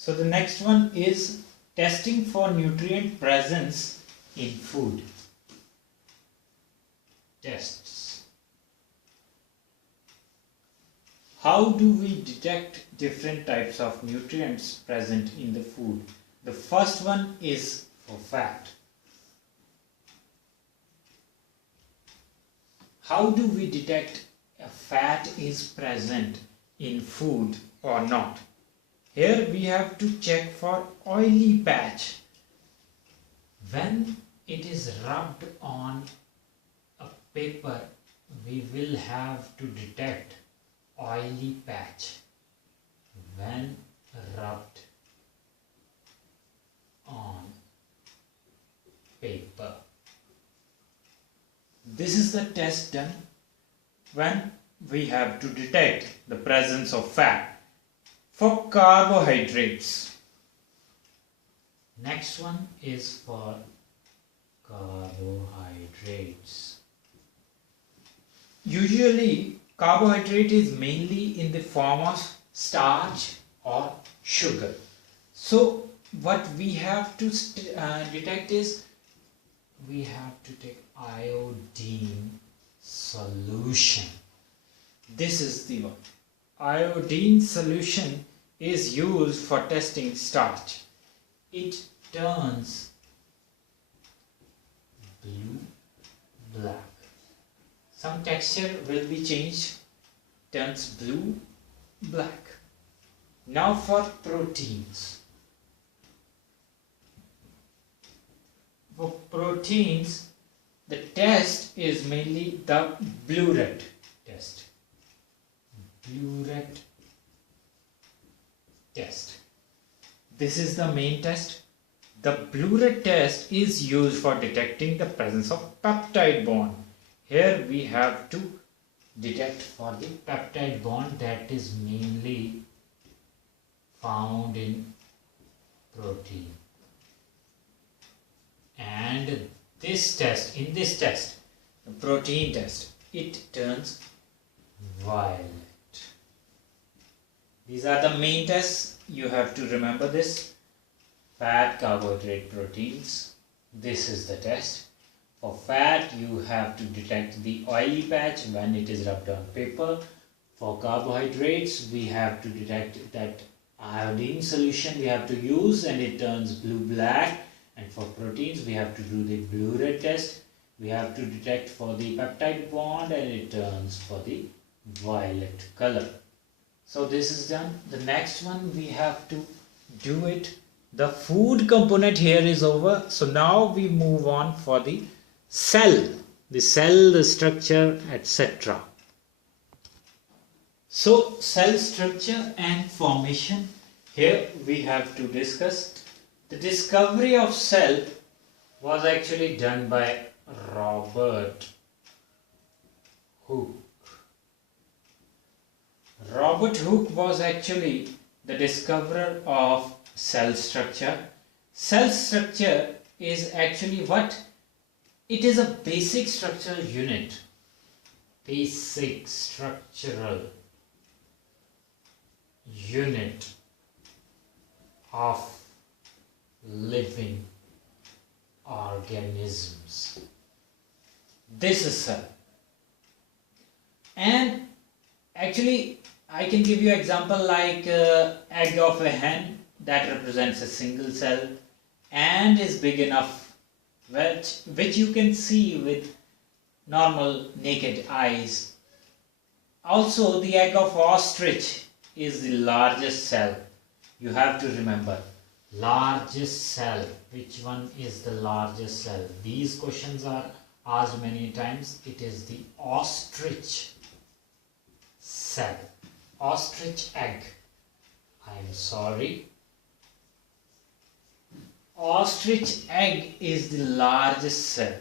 So the next one is testing for nutrient presence in food. Tests. How do we detect different types of nutrients present in the food? The first one is for fat. How do we detect if fat is present in food or not? Here we have to check for oily patch. When it is rubbed on a paper, we will have to detect oily patch when rubbed on paper. This is the test done when we have to detect the presence of fat. For carbohydrates. Next one is for carbohydrates. Usually carbohydrate is mainly in the form of starch or sugar. So what we have to detect is we have to take iodine solution. This is the one. Iodine solution is used for testing starch. It turns blue black. Some texture will be changed, turns blue black. Now for proteins. For proteins, the test is mainly the blue red test. Blue red test. This is the main test. The blue red test is used for detecting the presence of peptide bond. Here we have to detect for the peptide bond that is mainly found in protein. And this test, in this test, the protein test, it turns violet. These are the main tests. You have to remember this. Fat, carbohydrate, proteins. This is the test. For fat, you have to detect the oily patch when it is rubbed on paper. For carbohydrates, we have to detect that iodine solution we have to use and it turns blue-black. And for proteins, we have to do the blue-red test. We have to detect for the peptide bond and it turns for the violet color. So this is done. The next one we have to do it. The food component here is over. So now we move on for the cell, the structure, etc. So cell structure and formation. Here we have to discuss. The discovery of cell was actually done by Robert Hooke. Robert Hooke was actually the discoverer of cell structure. Cell structure is actually what? It is a basic structural unit. Basic structural unit of living organisms. This is cell. And actually I can give you example like egg of a hen that represents a single cell and is big enough which you can see with normal naked eyes. Also the egg of ostrich is the largest cell. You have to remember largest cell. Which one is the largest cell? These questions are asked many times. It is the ostrich cell. Ostrich egg. I am sorry. Ostrich egg is the largest cell.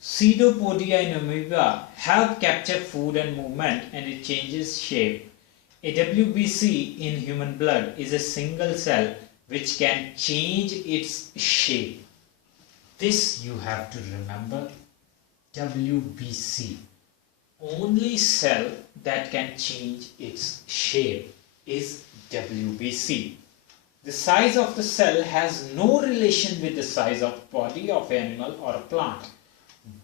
Pseudopodia in amoeba help capture food and movement and it changes shape. A WBC in human blood is a single cell which can change its shape. This you have to remember. WBC. Only cell that can change its shape is WBC. The size of the cell has no relation with the size of body of animal or a plant,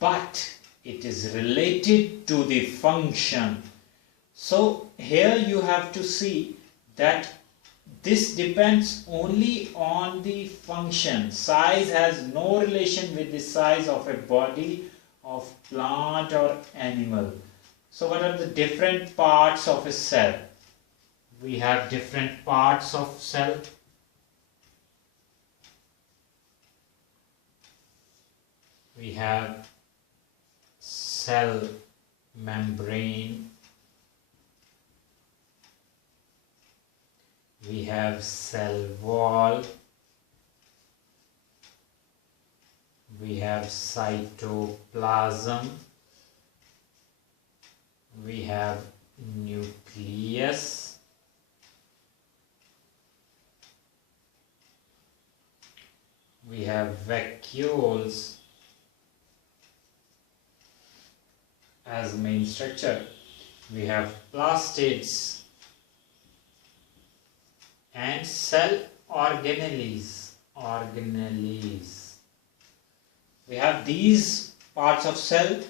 but it is related to the function. So here you have to see that this depends only on the function. Size has no relation with the size of a body of plant or animal. So what are the different parts of a cell? We have different parts of cell. We have cell membrane. We have cell wall. We have cytoplasm. We have nucleus. We have vacuoles as main structure. We have plastids and cell organelles. We have these parts of cell,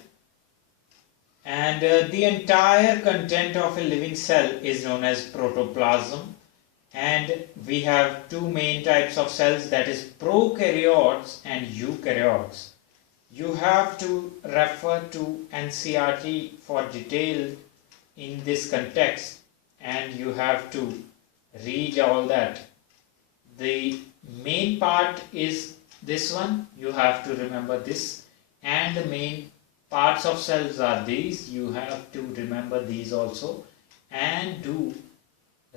and the entire content of a living cell is known as protoplasm. And we have two main types of cells, that is prokaryotes and eukaryotes. You have to refer to STRCTR for detail in this context, and you have to read all that. The main part is this one, you have to remember this, and the main parts of cells are these, you have to remember these also, and do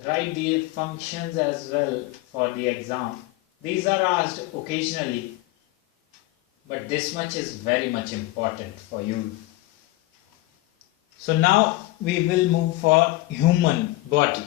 write the functions as well for the exam. These are asked occasionally, but this much is very much important for you. So now we will move for human body.